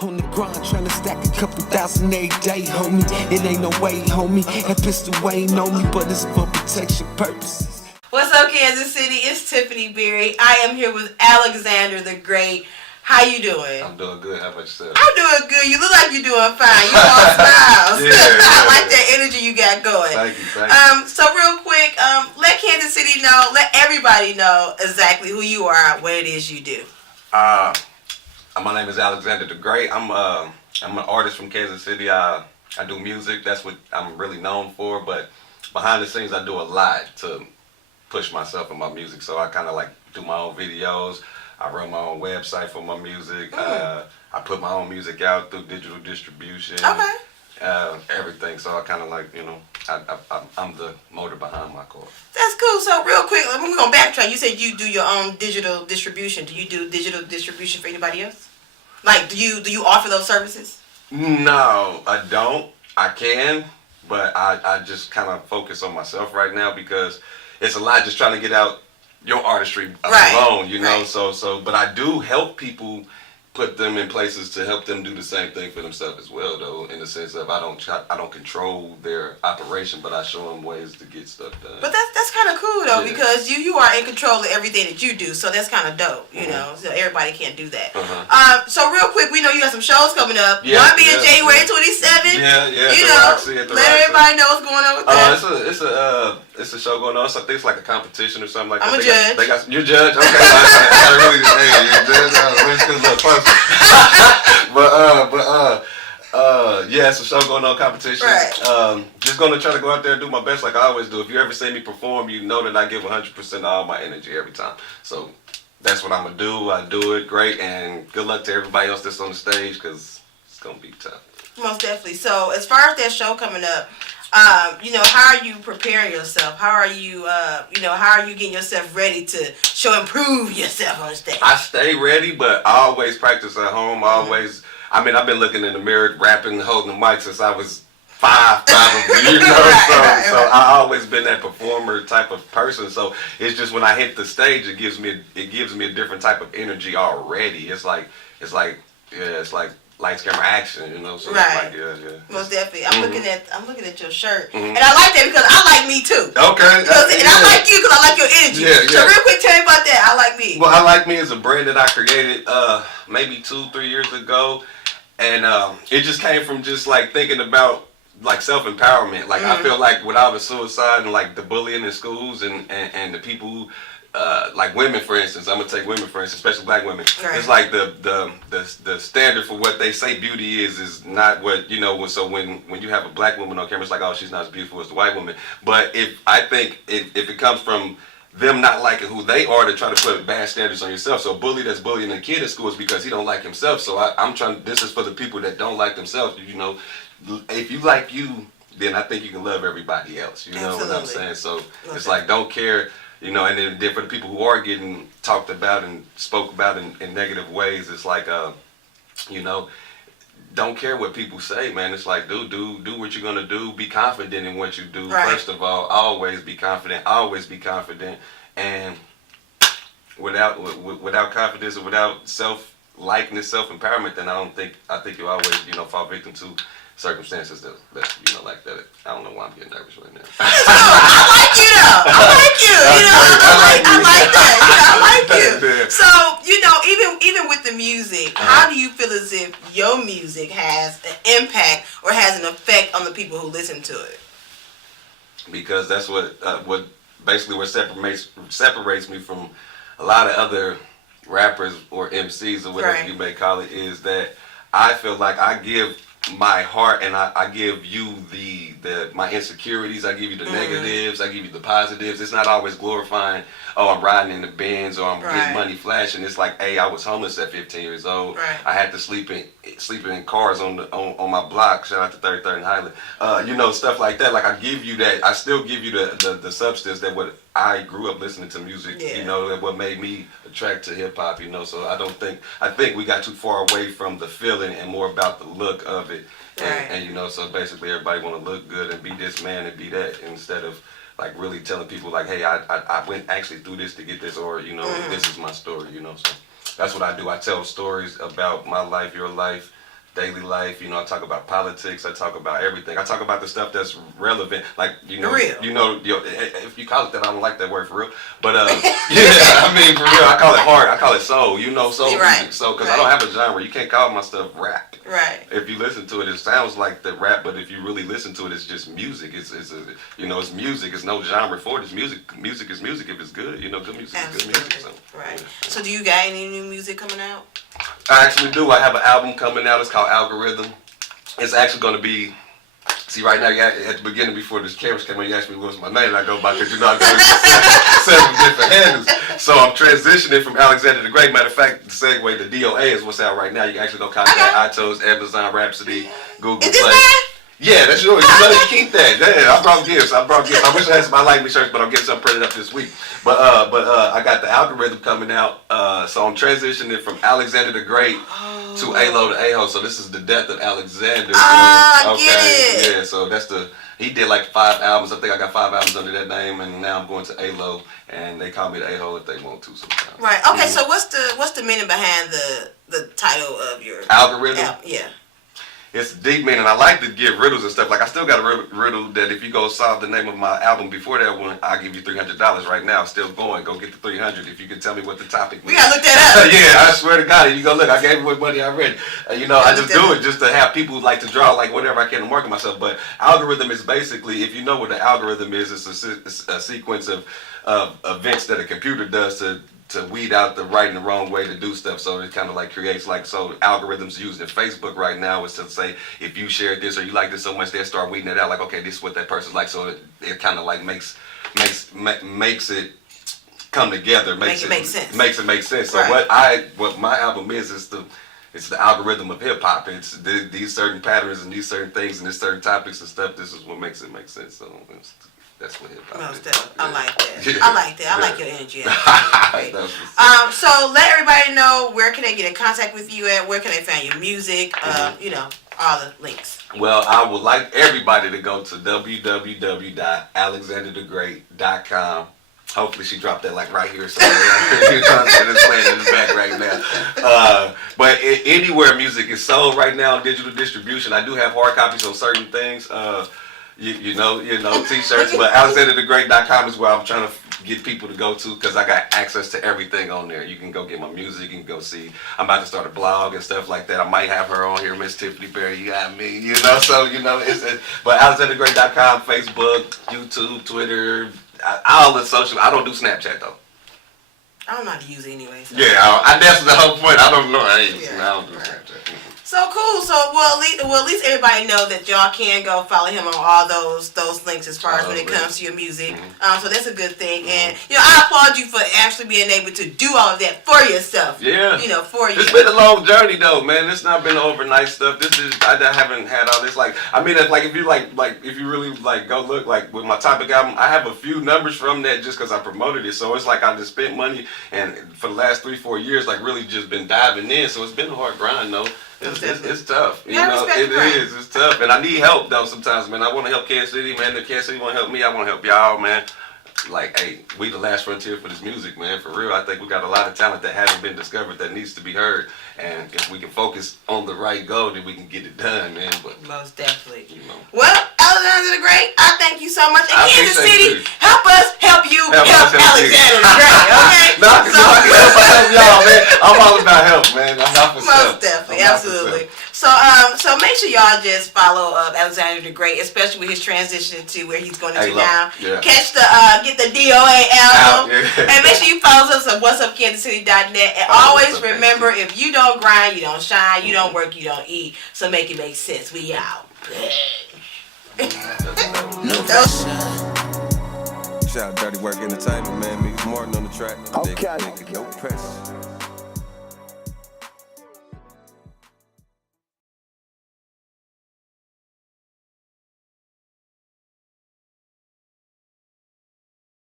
On the grind, trying to stack a couple thousand every day, homie. It ain't no way, homie. That pistol ain't on me, but it's for protection purposes. What's up, Kansas City? It's Tiffany Berry. I am here with Alexanda Tha Great. How you doing? I'm doing good. How about yourself? I'm doing good. You look like you're doing fine. You all smiles. I like that energy you got going. Thank you. So real quick, let Kansas City know, let everybody know exactly who you are, what it is you do. My name is Alexanda Tha Great. I'm an artist from Kansas City. I do music. That's what I'm really known for. But behind the scenes, I do a lot to push myself in my music. So I kind of like do my own videos. I run my own website for my music. I put my own music out through digital distribution. Okay. Everything. So I kind of like, I'm the motor behind my car. That's cool. So real quick, we're going to backtrack. You said you do your own digital distribution. Do you do digital distribution for anybody else? Like, do you offer those services? No, I don't. I can, but I just kind of focus on myself right now because it's a lot just trying to get out your artistry alone, Right. So, but I do help people, put them in places to help them do the same thing for themselves as well, though, in the sense of I don't control their operation, but I show them ways to get stuff done. But that's kind of cool though, because you are in control of everything that you do, so that's kind of dope, you know. So everybody can't do that. So real quick, we know you got some shows coming up. One being January 27th. Let everybody know what's going on with that. It's a show going on. So I think it's like a competition or something like that. I'm a judge. You're a judge? Okay. I really you're a judge. Yeah, it's a show going on, competition. Right. Just gonna try to go out there and do my best like I always do. If you ever see me perform, you know that I give 100% of all my energy every time. So that's what I'm gonna do. I do it great, and good luck to everybody else that's on the stage because it's gonna be tough. Most definitely. So as far as that show coming up, how are you preparing yourself? How are you, how are you getting yourself ready to improve yourself on stage? I stay ready, but I always practice at home. I've been looking in the mirror, rapping, holding the mic since I was five, so I always been that performer type of person. So it's just when I hit the stage, it gives me a different type of energy already. It's like lights, camera, action, So right. It's like, Most definitely. I'm looking at your shirt, and I like that because I like me too. Okay. And I like you because I like your energy. So real quick, tell me about that. I like me. Well, I like me is a brand that I created maybe 2-3 years ago, and it just came from just like thinking about like self-empowerment. Like I feel like with all the suicide and like the bullying in schools and the people who like women, for instance, I'm gonna take women for instance, especially black women. Right. It's like the standard for what they say beauty is not what So when you have a black woman on camera, it's like, oh, she's not as beautiful as the white woman. But if it comes from them not liking who they are to try to put bad standards on yourself. So a bully that's bullying a kid at school is because he don't like himself. So I'm trying. This is for the people that don't like themselves. If you like you, then I think you can love everybody else. You know what I'm saying? So it's like don't care. And then for the people who are getting talked about and spoke about in negative ways, it's like, don't care what people say, man. It's like, do what you're gonna do. Be confident in what you do. Right. First of all, always be confident. Always be confident. And without confidence or without self-likeness, self-empowerment, then I think you always, fall victim to circumstances that like that. I don't know why I'm getting nervous right now. I like you though. I like you. I like that. I like you. So even with the music, how do you feel as if your music has an impact or has an effect on the people who listen to it? Because that's what separates me from a lot of other rappers or MCs or whatever you may call it, is that I feel like I give my heart and I give you my insecurities, I give you the negatives, I give you the positives. It's not always glorifying, oh, I'm riding in the Benz or I'm getting money flashing. It's like, hey, I was homeless at 15 years old. Right. I had to sleeping in cars on my block. Shout out to 33rd and Highland. Stuff like that. Like I give you that. I still give you the substance that what I grew up listening to music. That what made me attract to hip hop. So I think we got too far away from the feeling and more about the look of it. Right. And so basically everybody want to look good and be this man and be that, instead of like really telling people like, hey, I went actually through this to get this, or this is my story. So that's what I do. I tell stories about my life, your life, daily life. You know, I talk about politics. I talk about everything. I talk about the stuff that's relevant. Like, you know, real. You know, if you call it that, I don't like that word for real. But yeah, I mean, for real, I call it hard. I call it soul. You know, soul music. So, because I don't have a genre. You can't call my stuff rap. Right. If you listen to it, it sounds like the rap, but if you really listen to it, it's just music. It's you know, it's music. It's no genre for it. It's music. Music is music if it's good. You know, good music is good music. So, right. Yeah. So do you got any new music coming out? I actually do. I have an album coming out. It's called Algorithm. It's actually going to be. See, right now, at the beginning, before this cameras came on, you asked me what's my name, and I go by, because you know I go several different handles. So I'm transitioning from Alexanda Tha Great. Matter of fact, the segue, the DOA is what's out right now. You can actually go contact iTunes, Amazon, Rhapsody, Google Play. Is this mine? Yeah, that's yours. You know, you keep that. Yeah, I brought gifts. I wish I had some Like Me shirts, but I'm getting some printed up this week. But I got the Algorithm coming out. So I'm transitioning from Alexanda Tha Great to Alo the A-Hole. So this is the death of Alexander. Get it. Yeah, so that's he did like 5 albums. I think I got 5 albums under that name, and now I'm going to Alo, and they call me the A-Hole if they want to sometimes. Right. Okay. So what's the meaning behind the title of your Algorithm? Yeah. It's deep meaning. I like to give riddles and stuff. Like, I still got a riddle that if you go solve the name of my album before that one, I'll give you $300 right now. Still going. Go get the $300 if you can tell me what the topic was. We gotta look that up. Yeah, I swear to God. You go look. I gave away money already. You know, I just do it just to have people like to draw like whatever I can to market myself. But algorithm is basically, if you know what the algorithm is, it's a sequence of events that a computer does to weed out the right and the wrong way to do stuff. So it kind of like creates like, so algorithms used in Facebook right now is to say, if you shared this or you like this so much, they'll start weeding it out. Like, okay, this is what that person's like. So it kind of like makes it come together. Makes it make sense. Makes it make sense. So right. what my album is it's the algorithm of hip hop. It's these certain patterns and these certain things and these certain topics and stuff. This is what makes it make sense. So that's what hip hop is. I like that. Yeah. I like that. I like your energy. So let everybody know, where can they get in contact with you at? Where can they find your music? You know, all the links. Well, I would like everybody to go to www.alexandathagreat.com. Hopefully she dropped that like right here somewhere. It's playing in the back right now. But anywhere music is sold right now, digital distribution. I do have hard copies on certain things. You know, T-shirts. But AlexandaThaGreat.com is where I'm trying to get people to go to, because I got access to everything on there. You can go get my music. You can go see. I'm about to start a blog and stuff like that. I might have her on here, Miss Tiffany Berry. You got me. You know, so you know, but AlexandaThaGreat.com, Facebook, YouTube, Twitter. All the social. I don't do Snapchat though. I don't know how to use it anyway. So. Yeah, that's the whole point. I don't know. I don't do Snapchat. So cool. So well, at least everybody know that y'all can go follow him on all those links as far as when it comes to your music. So that's a good thing. And you know, I applaud you for actually being able to do all of that for yourself. Yeah. You know, for you. It's been a long journey though, man. It's not been overnight stuff. I haven't had all this. Like, I mean, if you if you really like go look like with my Topic album, I have a few numbers from that just because I promoted it. So it's like I just spent money, and for the last 3-4 years, like really just been diving in. So it's been a hard grind though. It's tough. You know, it is. It's tough. And I need help, though, sometimes, man. I want to help Kansas City, man. If Kansas City want to help me, I want to help y'all, man. Like, hey, we the last frontier for this music, man. For real, I think we got a lot of talent that hasn't been discovered that needs to be heard. And if we can focus on the right goal, then we can get it done, man. But most definitely. You know. Well, Alexanda Tha Great, I thank you so much. And Kansas City, help us help you help Alexanda Tha Great, okay? No, I can help y'all, man. I'm all about help, man. I'm not for most definitely, absolutely. So make sure y'all just follow Alexanda Tha Great, especially with his transition to where he's going into now. Yeah. Catch get the DOA album, and make sure you follow us on whatsupkansascity.net. And always remember, if you don't grind, you don't shine. You don't work, you don't eat. So make it make sense. We out. Shout out Dirty Work Entertainment, man. Meeks Martin on the track. Okay. No press.